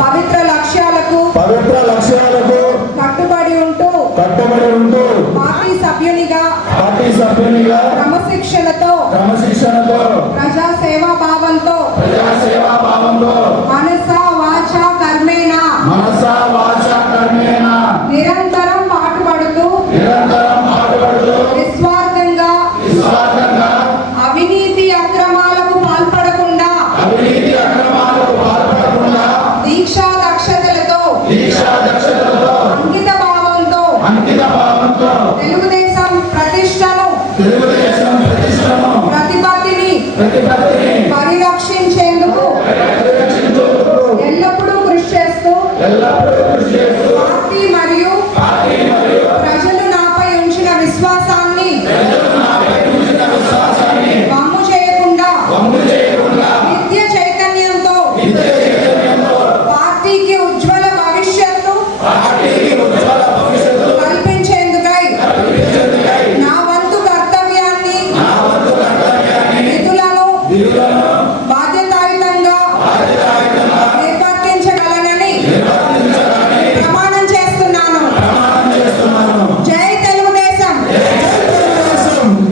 పవిత్ర లక్ష్యాలకు కట్టుబడి ఉంటూ పార్టీ సభ్యునిగా క్రమశిక్షణతో ప్రజా సేవా భావంతో మనస వాచ కర్మేణ నిరంతరం పాటుపడుతూ నిస్వార్థంగా అవినీతి అక్రమాలకు పాల్పడకుండా దీక్షా దక్షతలతో అంకిత భావంతో తెలుగుదేశం ప్రతిష్టను ప్రతిపత్తిని